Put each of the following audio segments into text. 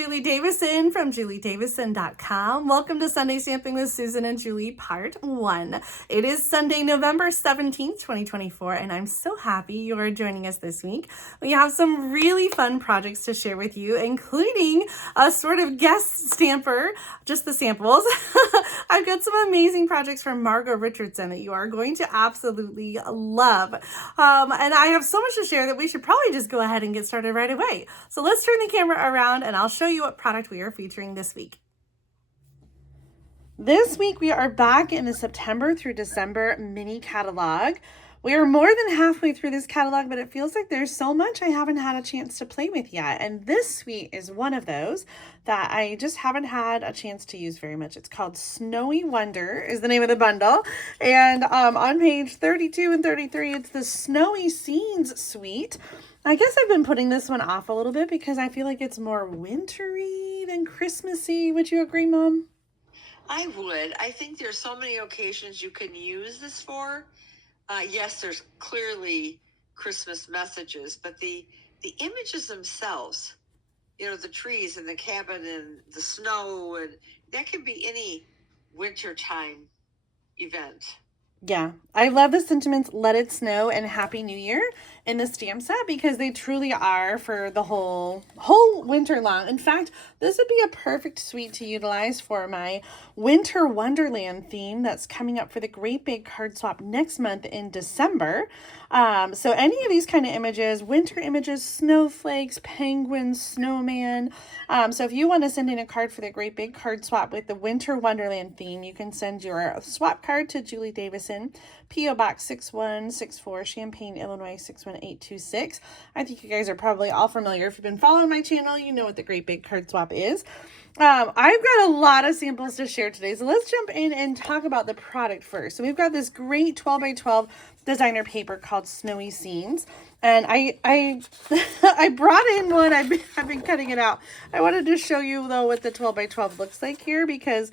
Julie Davison from juliedavison.com. Welcome to Sunday Stamping with Susan and Julie, part 1. It is Sunday, November 17th, 2024, and I'm so happy you are joining us this week. We have some really fun projects to share with you, including a sort of guest stamper, just the samples. I've got some amazing projects from Margot Richardson that you are going to absolutely love. And I have so much to share that we should probably just go ahead and get started right away. So let's turn the camera around and I'll show you what product we are featuring this week. This week we are back in the September through December mini catalog. We are more than halfway through this catalog, but it feels like there's so much I haven't had a chance to play with yet. And this suite is one of those that I just haven't had a chance to use very much. It's called Snowy Wonder is the name of the bundle. And on page 32 and 33, it's the Snowy Scenes suite. I guess I've been putting this one off a little bit because I feel like it's more wintry than Christmassy. Would you agree, Mom? I would. I think there's so many occasions you can use this for. Yes, there's clearly Christmas messages, but the images themselves, you know, the trees and the cabin and the snow, and that can be any wintertime event. Yeah, I love the sentiments "Let It Snow" and "Happy New Year" in the stamp set because they truly are for the whole winter long. In fact, this would be a perfect suite to utilize for my Winter Wonderland theme that's coming up for the Great Big Card Swap next month in December. So any of these kind of images, winter images, snowflakes, penguins, snowman. So if you want to send in a card for the Great Big Card Swap with the Winter Wonderland theme, you can send your swap card to Julie Davison, P.O. Box 6164, Champaign, Illinois 61826. I think you guys are probably all familiar. If you've been following my channel, you know what the Great Big Card Swap is. I've got a lot of samples to share today, so let's jump in and talk about the product first. So we've got this great 12 by 12 designer paper called Snowy Scenes, and I brought in one. I've been cutting it out. I wanted to show you though what the 12 by 12 looks like here because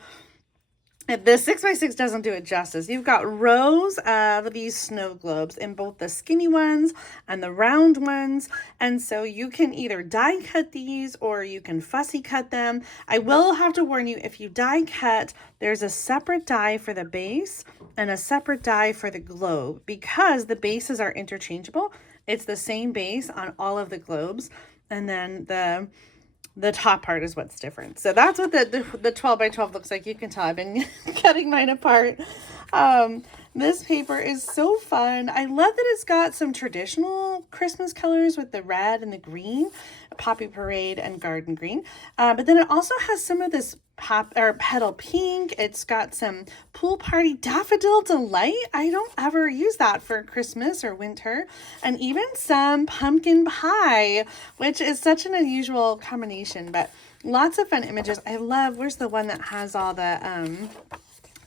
the 6 by 6 doesn't do it justice. You've got rows of these snow globes in both the skinny ones and the round ones. And so you can either die cut these or you can fussy cut them. I will have to warn you, if you die cut, there's a separate die for the base and a separate die for the globe because the bases are interchangeable. It's the same base on all of the globes. And then the top part is what's different. So that's what the 12 by 12 looks like. You can tell I've been cutting mine apart. This paper is so fun. I love that it's got some traditional Christmas colors with the red and the green, Poppy Parade and Garden Green. But then it also has some of this petal pink. It's got some Pool Party Daffodil Delight. I don't ever use that for Christmas or winter. And even some pumpkin pie, which is such an unusual combination, but lots of fun images. I love, where's the one that has all the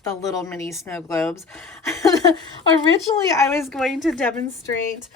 little mini snow globes. Originally, I was going to demonstrate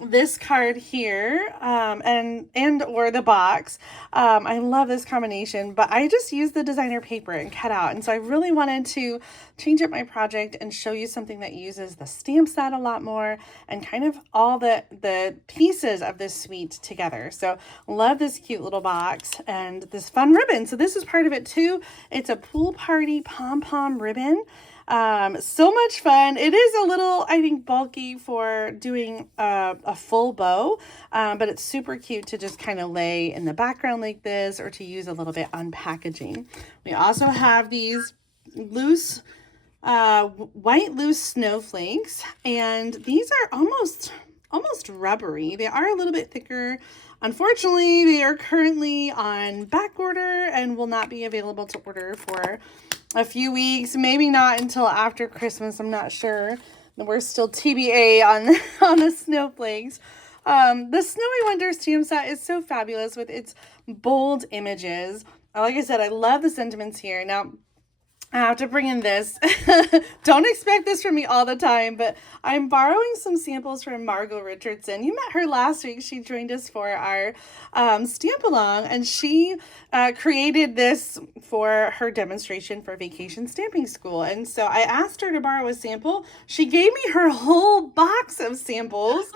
this card here and or the box. I love this combination, but I just used the designer paper and cut out. And so I really wanted to change up my project and show you something that uses the stamp set a lot more and kind of all the pieces of this suite together. So love this cute little box and this fun ribbon. So this is part of it too. It's a Pool Party pom-pom ribbon. So much fun. It is a little, I think, bulky for doing a full bow, but it's super cute to just kind of lay in the background like this or to use a little bit on packaging. We also have these loose, white loose snowflakes, and these are almost rubbery. They are a little bit thicker. Unfortunately, they are currently on back order and will not be available to order for a few weeks, maybe not until after Christmas. I'm not sure. We're still TBA on the snowflakes. The Snowy Wonder stamp set is so fabulous with its bold images. Like I said, I love the sentiments here. Now, I have to bring in this. Don't expect this from me all the time, but I'm borrowing some samples from Margot Richardson. You met her last week. She joined us for our stamp along, and she created this for her demonstration for Vacation Stamping School. And so I asked her to borrow a sample. She gave me her whole box of samples.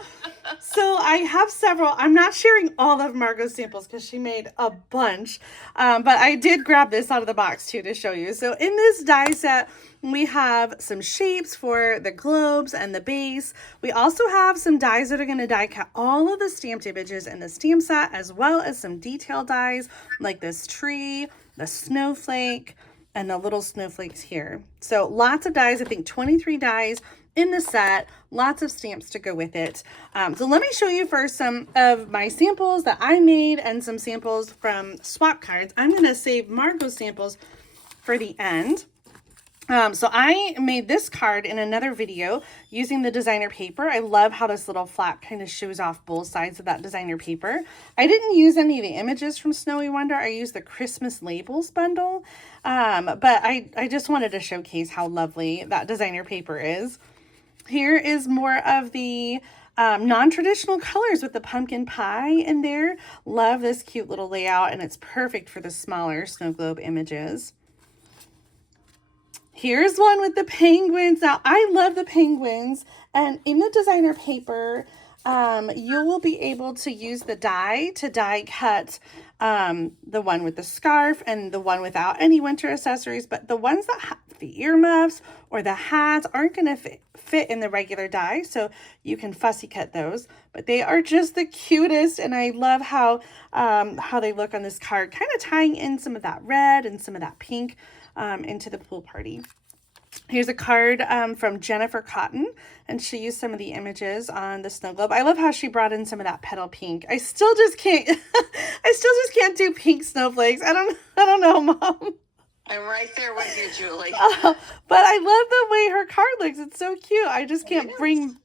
So I have several. I'm not sharing all of Margot's samples because she made a bunch, but I did grab this out of the box too to show you. So in this die set, we have some shapes for the globes and the base. We also have some dies that are going to die cut all of the stamped images in the stamp set, as well as some detail dies like this tree, the snowflake, and the little snowflakes here. So lots of dies, I think 23 dies in the set, lots of stamps to go with it. So let me show you first some of my samples that I made and some samples from swap cards. I'm going to save Margot's samples for the end. So I made this card in another video using the designer paper. I love how this little flap kind of shows off both sides of that designer paper. I didn't use any of the images from Snowy Wonder. I used the Christmas labels bundle, but I just wanted to showcase how lovely that designer paper is. Here is more of the non-traditional colors with the pumpkin pie in there. Love this cute little layout, and it's perfect for the smaller snow globe images. Here's one with the penguins. Now, I love the penguins, and in the designer paper, you will be able to use the die to die cut the one with the scarf and the one without any winter accessories, but the ones that have the earmuffs or the hats aren't going to fit in the regular die, so you can fussy cut those, but they are just the cutest, and I love how they look on this card, kind of tying in some of that red and some of that pink into the pool party. Here's a card from Jennifer Cotton, and she used some of the images on the snow globe. I love how she brought in some of that petal pink. I still just can't do pink snowflakes. I don't know, Mom. I'm right there with you, Julie. But I love the way her card looks. It's so cute. I just can't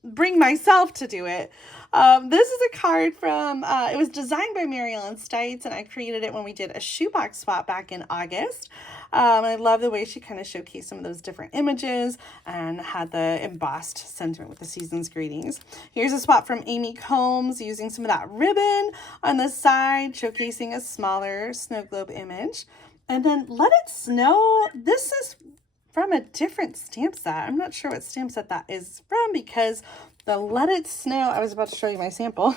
bring myself to do it. This is a card from, it was designed by Mary Ellen Stites, and I created it when we did a shoebox swap back in August. I love the way she kind of showcased some of those different images and had the embossed sentiment with the season's greetings. Here's a swap from Amy Combs using some of that ribbon on the side, showcasing a smaller snow globe image. And then Let It Snow. This is from a different stamp set. I'm not sure what stamp set that is from because the Let It Snow, I was about to show you my sample.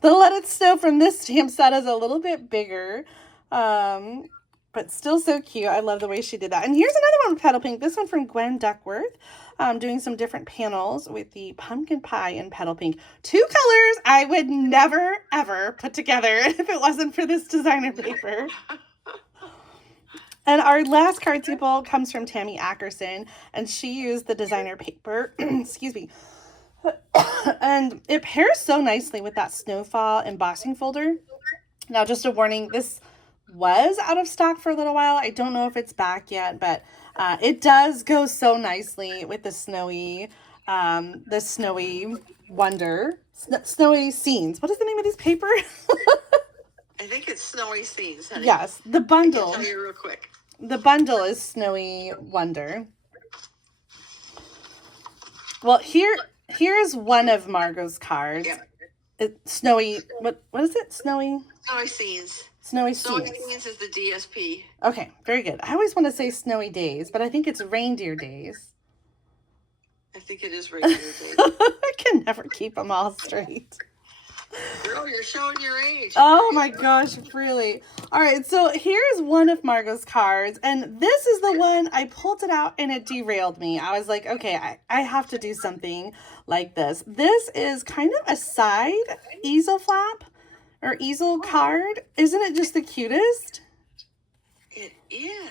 The Let It Snow from this stamp set is a little bit bigger, but still so cute. I love the way she did that. And here's another one with petal pink. This one from Gwen Duckworth, doing some different panels with the pumpkin pie and petal pink. Two colors I would never, ever put together if it wasn't for this designer paper. And our last card sample comes from Tammy Ackerson, and she used the designer paper, excuse me, and it pairs so nicely with that snowfall embossing folder. Now, just a warning, this was out of stock for a little while. I don't know if it's back yet, but it does go so nicely with the snowy wonder, snowy scenes. What is the name of this paper? I think it's Snowy Scenes, honey. Yes, the bundle. I can tell you real quick. The bundle is Snowy Wonder. Well, here's one of Margot's cards. Yeah. It's snowy. What is it? Snowy Scenes. Snowy Scenes is the DSP. Okay, very good. I always want to say snowy days, but I think it's reindeer days. I think it is reindeer days. I can never keep them all straight. Girl, you're showing your age. Oh my gosh, really. All right, so here's one of Margot's cards, and this is the one I pulled it out and it derailed me. I was like, okay, I have to do something like this. This is kind of a side easel flap or easel card. Isn't it just the cutest? It is.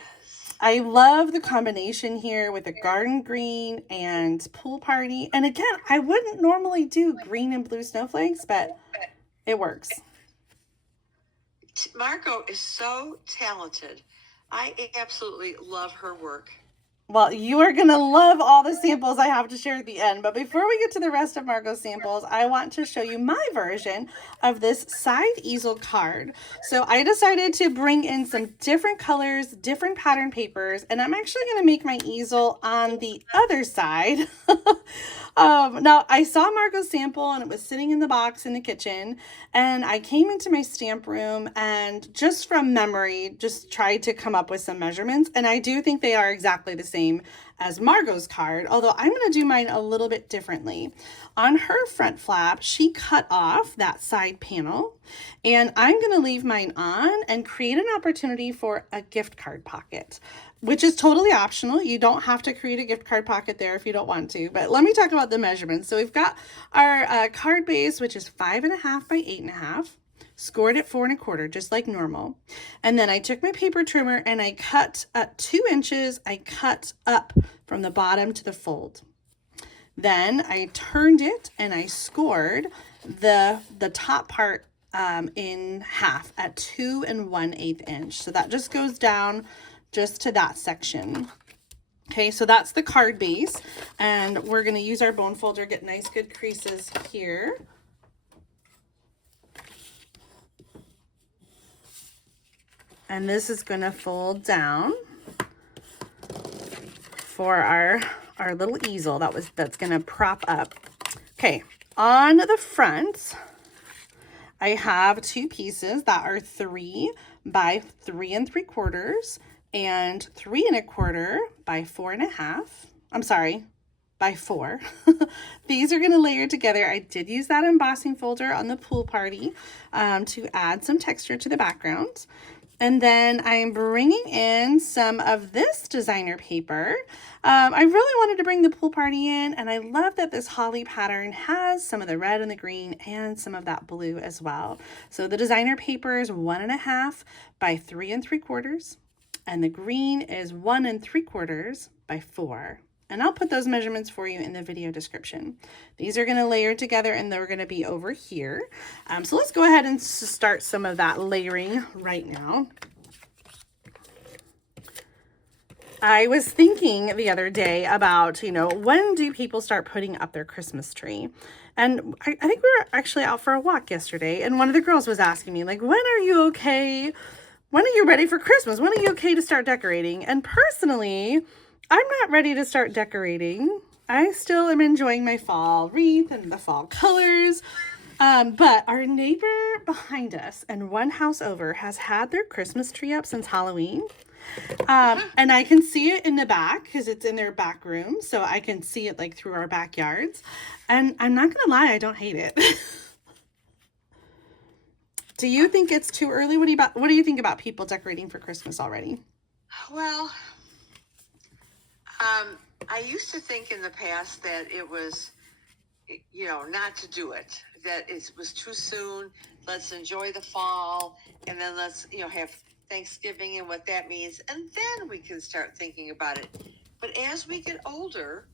I love the combination here with the garden green and pool party. And again, I wouldn't normally do green and blue snowflakes, but it works. Margot is so talented. I absolutely love her work. Well, you are going to love all the samples I have to share at the end. But before we get to the rest of Margot's samples, I want to show you my version of this side easel card. So I decided to bring in some different colors, different pattern papers, and I'm actually going to make my easel on the other side. Now, I saw Margot's sample and it was sitting in the box in the kitchen, and I came into my stamp room and just from memory, just tried to come up with some measurements, and I do think they are exactly the same as Margot's card, although I'm going to do mine a little bit differently. On her front flap, she cut off that side panel, and I'm going to leave mine on and create an opportunity for a gift card pocket, which is totally optional. You don't have to create a gift card pocket there if you don't want to, but let me talk about the measurements. So we've got our card base, which is 5.5 by 8.5. Scored at 4 1/4, just like normal. And then I took my paper trimmer and I cut at 2 inches. I cut up from the bottom to the fold. Then I turned it and I scored the top part in half at 2 1/8 inch. So that just goes down just to that section. Okay, so that's the card base, and we're going to use our bone folder, get nice good creases here. And this is going to fold down for our little easel that's going to prop up. Okay, on the front, I have 2 pieces that are 3 by 3 3/4 and 3 1/4 by 4.5. I'm sorry, by 4. These are going to layer together. I did use that embossing folder on the pool party to add some texture to the background. And then I'm bringing in some of this designer paper. I really wanted to bring the pool party in, and I love that this holly pattern has some of the red and the green and some of that blue as well. So the designer paper is 1.5 by 3 3/4, and the green is 1 3/4 by 4. And I'll put those measurements for you in the video description. These are going to layer together and they're going to be over here. So let's go ahead and start some of that layering right now. I was thinking the other day about, when do people start putting up their Christmas tree? And I think we were actually out for a walk yesterday, and one of the girls was asking me, like, when are you okay? When are you ready for Christmas? When are you okay to start decorating? And personally, I'm not ready to start decorating. I still am enjoying my fall wreath and the fall colors. But our neighbor behind us and one house over has had their Christmas tree up since Halloween. And I can see it in the back because it's in their back room. So I can see it like through our backyards. And I'm not going to lie, I don't hate it. Do you think it's too early? What do you think about people decorating for Christmas already? Well, I used to think in the past that it was, not to do it, that it was too soon. Let's enjoy the fall, and then let's, have Thanksgiving and what that means, and then we can start thinking about it. But as we get older,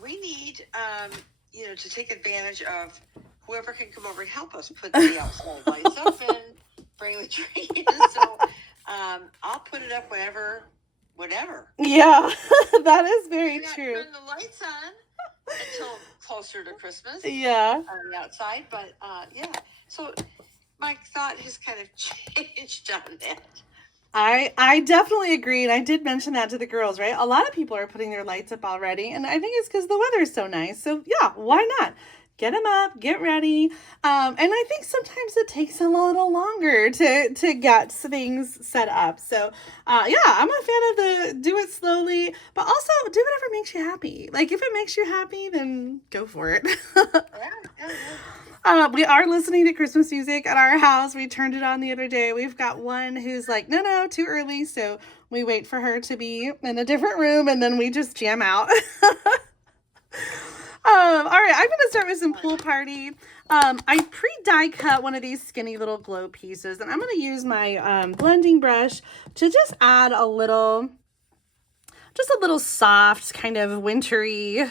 we need, to take advantage of whoever can come over and help us put the outside lights up and bring the tree in. So I'll put it up whenever. Yeah, that is very true. Turn the lights on until closer to Christmas. Yeah. On the outside, but yeah. So my thought has kind of changed on that. I definitely agree, and I did mention that to the girls, right? A lot of people are putting their lights up already, and I think it's because the weather is so nice. So yeah, why not? Get them up, get ready. And I think sometimes it takes a little longer to get things set up. So yeah, I'm a fan of the do it slowly, but also do whatever makes you happy. Like if it makes you happy, then go for it. We are listening to Christmas music at our house. We turned it on the other day. We've got one who's like, no, too early. So we wait for her to be in a different room and then we just jam out. All right, I'm going to start with some pool party. I pre-die cut one of these skinny little glow pieces, and I'm going to use my blending brush to just add a little soft kind of wintry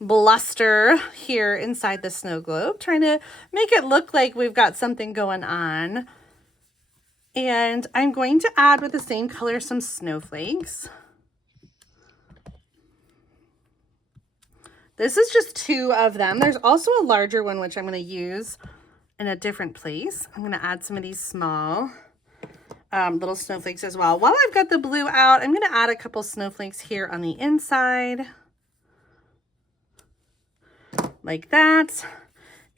bluster here inside the snow globe, trying to make it look like we've got something going on. And I'm going to add with the same color some snowflakes. This is just 2 of them. There's also a larger one, which I'm going to use in a different place. I'm going to add some of these small little snowflakes as well. While I've got the blue out, I'm going to add a couple snowflakes here on the inside. Like that.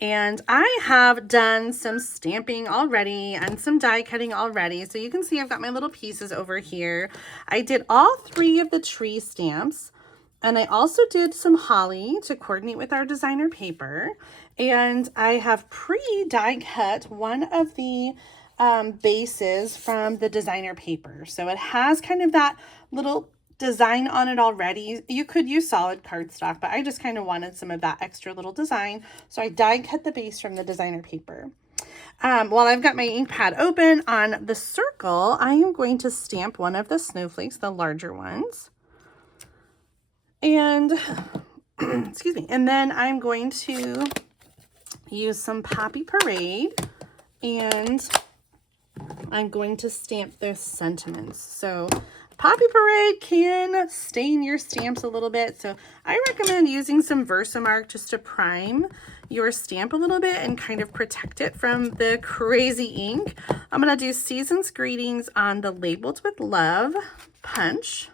And I have done some stamping already and some die cutting already. So you can see I've got my little pieces over here. I did all 3 of the tree stamps. And I also did some holly to coordinate with our designer paper. And I have pre-die cut one of the bases from the designer paper. So it has kind of that little design on it already. You could use solid cardstock, but I just kind of wanted some of that extra little design. So I die cut the base from the designer paper. While I've got my ink pad open on the circle, I am going to stamp one of the snowflakes, the larger ones. And, excuse me, and then I'm going to use some Poppy Parade, and I'm going to stamp the sentiments. So Poppy Parade can stain your stamps a little bit, so I recommend using some Versamark just to prime your stamp a little bit and kind of protect it from the crazy ink. I'm going to do Season's Greetings on the Labeled with Love punch.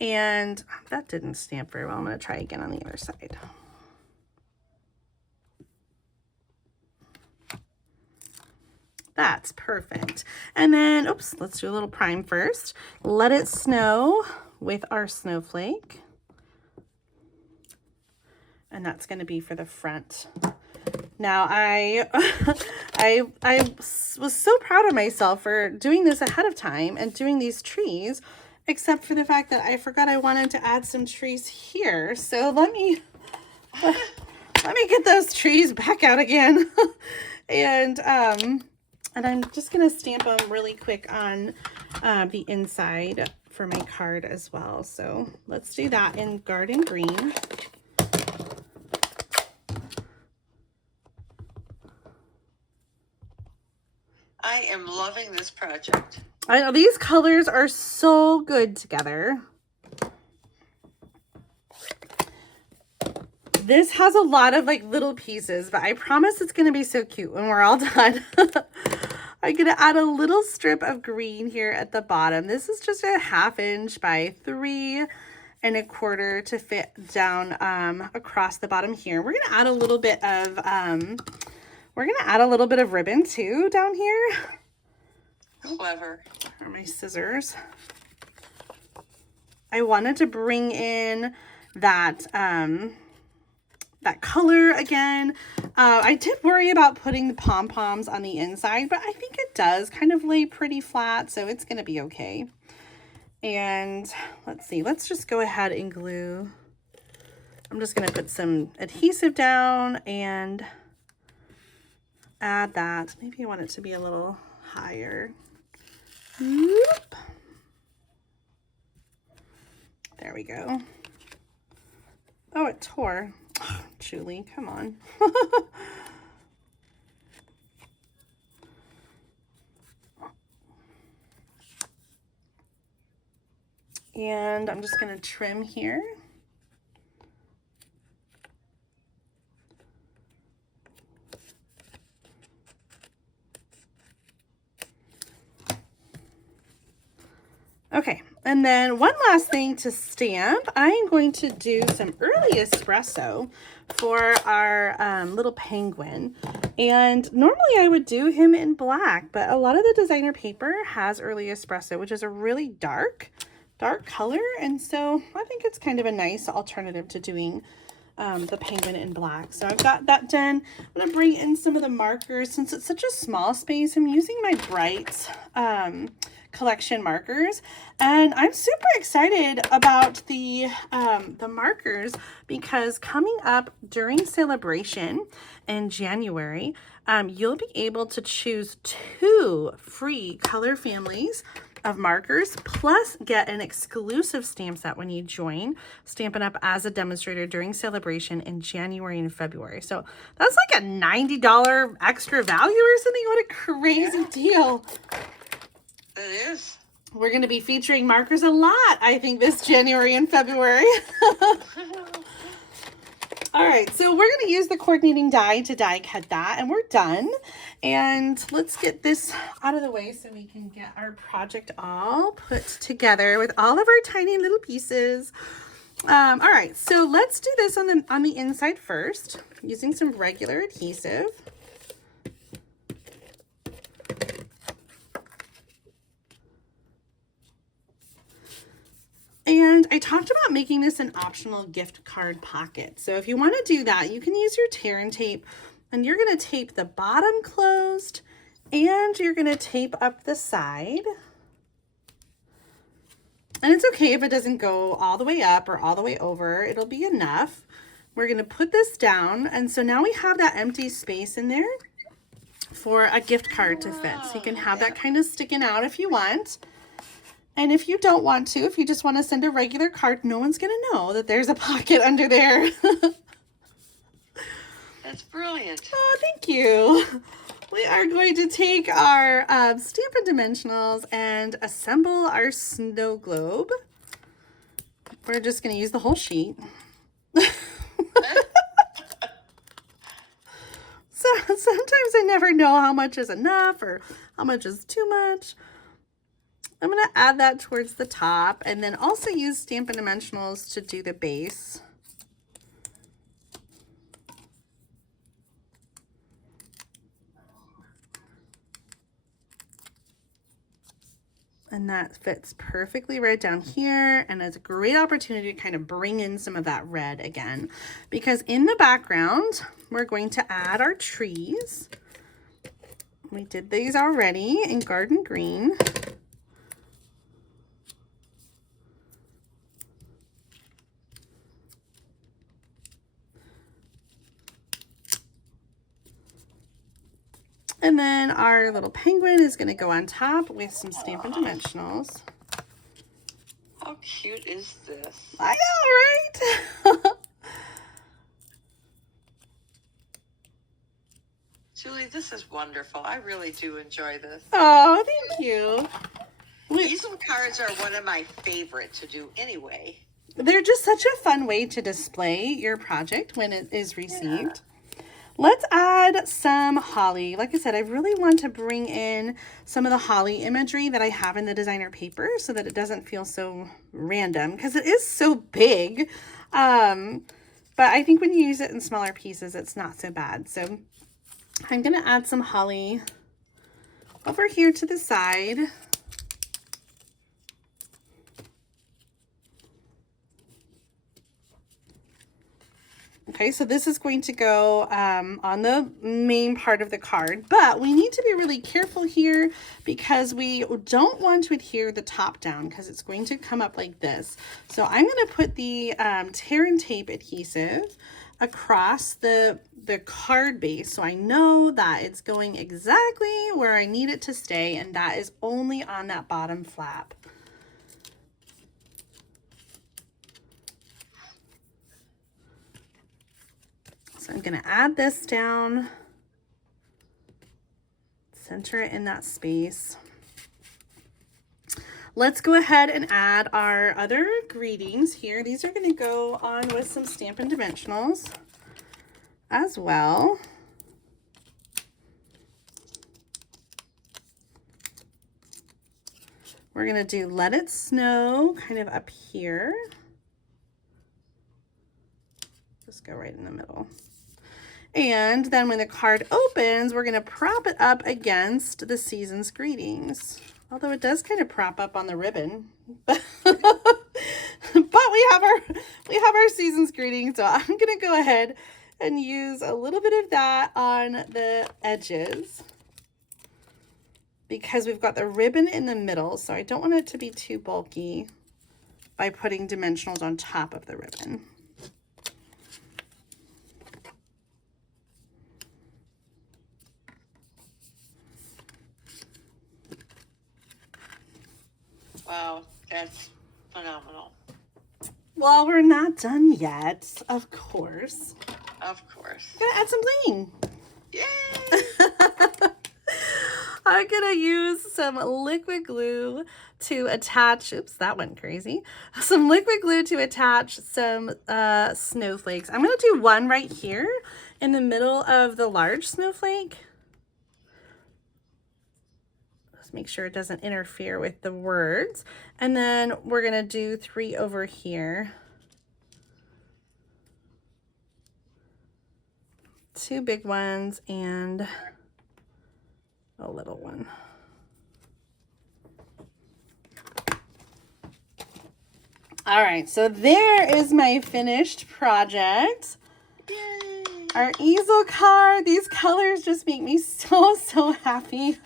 And that didn't stamp very well. I'm going to try again on the other side. That's perfect. And then, oops, let's do a little prime first. Let It Snow with our snowflake. And that's going to be for the front. Now, I was so proud of myself for doing this ahead of time and doing these trees, except for the fact that I forgot I wanted to add some trees here. So let me get those trees back out again. And I'm just going to stamp them really quick on the inside for my card as well. So let's do that in Garden Green. I am loving this project. I know these colors are so good together. This has a lot of like little pieces, but I promise it's going to be so cute when we're all done. I'm going to add a little strip of green here at the bottom. This is just a 1/2 inch by 3 1/4 to fit down across the bottom here. We're going to add a little bit of ribbon too down here. Clever. Are my scissors. I wanted to bring in that that color again. I did worry about putting the pom-poms on the inside, but I think it does kind of lay pretty flat, so it's going to be okay. And let's see, let's just go ahead and glue. I'm just going to put some adhesive down and add that. Maybe I want it to be a little higher. Whoop. There we go. Oh, it tore. Oh, Julie, come on. And I'm just going to trim here. Okay, and then one last thing to stamp. I'm going to do some early espresso for our little penguin. And normally I would do him in black, but a lot of the designer paper has early espresso, which is a really dark color. And so I think it's kind of a nice alternative to doing the penguin in black. So I've got that done. I'm going to bring in some of the markers. Since it's such a small space, I'm using my Bright collection markers, and I'm super excited about the markers because coming up during celebration in January, you'll be able to choose 2 free color families of markers, plus get an exclusive stamp set when you join Stampin' Up! As a demonstrator during celebration in January and February. So that's like a $90 extra value or something. What a crazy deal. It is. We're going to be featuring markers a lot, I think, this January and February. All right, so we're going to use the coordinating die to die cut that, and we're done. And let's get this out of the way so we can get our project all put together with all of our tiny little pieces. All right, so let's do this on the inside first, using some regular adhesive. And I talked about making this an optional gift card pocket. So if you want to do that, you can use your tear and tape, and you're going to tape the bottom closed and you're going to tape up the side. And it's okay if it doesn't go all the way up or all the way over. It'll be enough. We're going to put this down. And so now we have that empty space in there for a gift card to fit. So you can have that kind of sticking out if you want. And if you don't want to, if you just want to send a regular card, no one's going to know that there's a pocket under there. That's brilliant. Oh, thank you. We are going to take our Stampin' Dimensionals and assemble our snow globe. We're just going to use the whole sheet. So sometimes I never know how much is enough or how much is too much. I'm going to add that towards the top and then also use Stampin' Dimensionals to do the base. And that fits perfectly right down here, and it's a great opportunity to kind of bring in some of that red again, because in the background we're going to add our trees. We did these already in Garden Green. And then our little penguin is going to go on top with some Stampin' Dimensionals. How cute is this? I know, right? Julie, this is wonderful. I really do enjoy this. Oh, thank you. Easel cards are one of my favorite to do anyway. They're just such a fun way to display your project when it is received. Let's add some holly. Like I said, I really want to bring in some of the holly imagery that I have in the designer paper so that it doesn't feel so random, because it is so big. But I think when you use it in smaller pieces, it's not so bad. So I'm going to add some holly over here to the side. Okay, so this is going to go on the main part of the card, but we need to be really careful here because we don't want to adhere the top down because it's going to come up like this. So I'm going to put the tear and tape adhesive across the card base so I know that it's going exactly where I need it to stay, and that is only on that bottom flap. So I'm going to add this down, center it in that space. Let's go ahead and add our other greetings here. These are going to go on with some Stampin' Dimensionals as well. We're going to do Let It Snow kind of up here. Just go right in the middle. And then when the card opens, we're going to prop it up against the season's greetings. Although it does kind of prop up on the ribbon. But we have our season's greetings, so I'm going to go ahead and use a little bit of that on the edges because we've got the ribbon in the middle, so I don't want it to be too bulky by putting dimensionals on top of the ribbon. Wow, that's phenomenal. Well, we're not done yet, of course. Of course. I'm gonna add some bling. Yay! I'm gonna use some liquid glue to attach, oops, that went crazy, some liquid glue to attach some snowflakes. I'm going to do one right here in the middle of the large snowflake. Just make sure it doesn't interfere with the words. And then we're going to do 3 over here. 2 big ones and a little one. All right, so there is my finished project. Yay! Our easel card. These colors just make me so happy.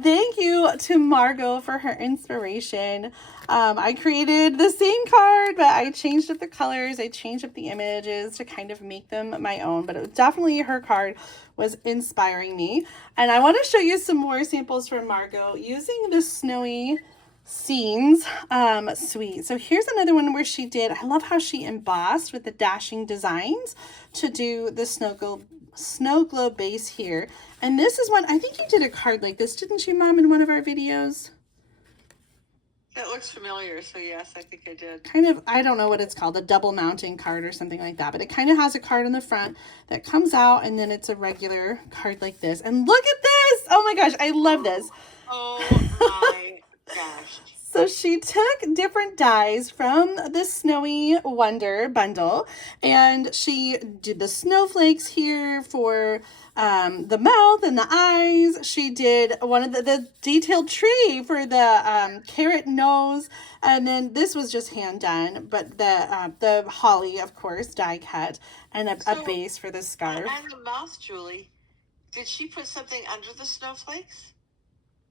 Thank you to Margot for her inspiration. I created the same card, but I changed up the colors. I changed up the images to kind of make them my own, but it was definitely her card was inspiring me. And I want to show you some more samples from Margot using the snowy scenes suite. So here's another one where she did, I love how she embossed with the dashing designs to do the snow globe base here. And this is one, I think you did a card like this, didn't you, Mom, in one of our videos? That looks familiar, so yes, I think I did. Kind of, I don't know what it's called, a double mounting card or something like that, but it kind of has a card in the front that comes out, and then it's a regular card like this. And look at this! Oh my gosh, I love this. Oh my gosh. So she took different dies from the Snowy Wonder bundle, and she did the snowflakes here for the mouth and the eyes. She did one of the detailed tree for the carrot nose, and then this was just hand done, but the holly, of course, die cut, and a base for the scarf. And the mouth, Julie, did she put something under the snowflakes?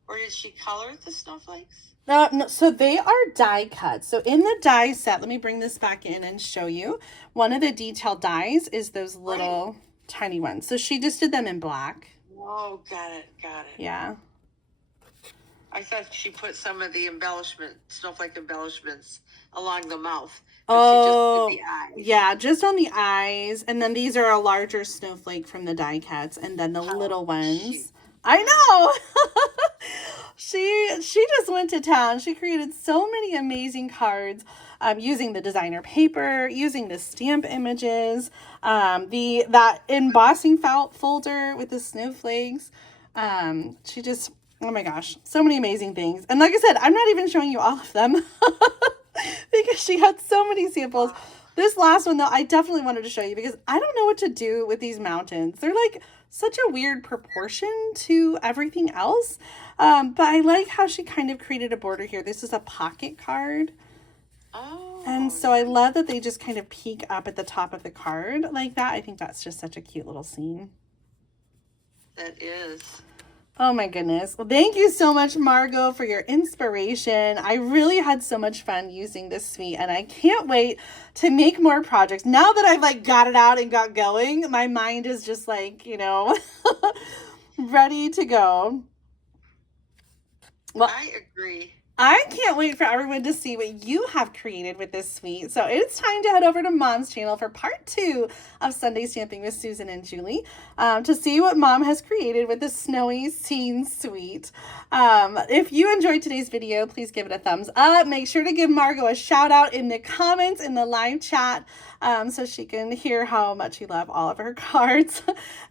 Or did she color the snowflakes? No, so they are die cut. So in the die set, let me bring this back in and show you. One of the detailed dies is those little tiny ones. So she just did them in black. Oh, got it. Yeah. I thought she put some of the snowflake embellishments along the mouth. Oh, she just did the eyes. Yeah, just on the eyes. And then these are a larger snowflake from the die cuts. And then the little ones. Cute. I know. She just went to town. She created so many amazing cards using the designer paper, using the stamp images, that embossing folder with the snowflakes. She just, oh my gosh, so many amazing things. And like I said, I'm not even showing you all of them because she had so many samples. This last one, though, I definitely wanted to show you because I don't know what to do with these mountains. They're like such a weird proportion to everything else. But I like how she kind of created a border here. This is a pocket card. Oh. And so I love that they just kind of peek up at the top of the card like that. I think that's just such a cute little scene. That is. Oh my goodness. Well, thank you so much, Margot, for your inspiration. I really had so much fun using this suite, and I can't wait to make more projects. Now that I've like got it out and got going, my mind is just like, you know, ready to go. Well, I agree. I can't wait for everyone to see what you have created with this suite. So it's time to head over to Mom's channel for part 2 of Sunday Stamping with Susan and Julie to see what Mom has created with the Snowy Scene Suite. If you enjoyed today's video, please give it a thumbs up. Make sure to give Margot a shout out in the comments in the live chat so she can hear how much you love all of her cards.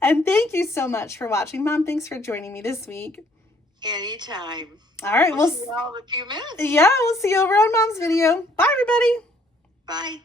And thank you so much for watching. Mom, thanks for joining me this week. Anytime. All right, We'll see you all in a few minutes. Yeah, we'll see you over on Mom's video. Bye, everybody. Bye.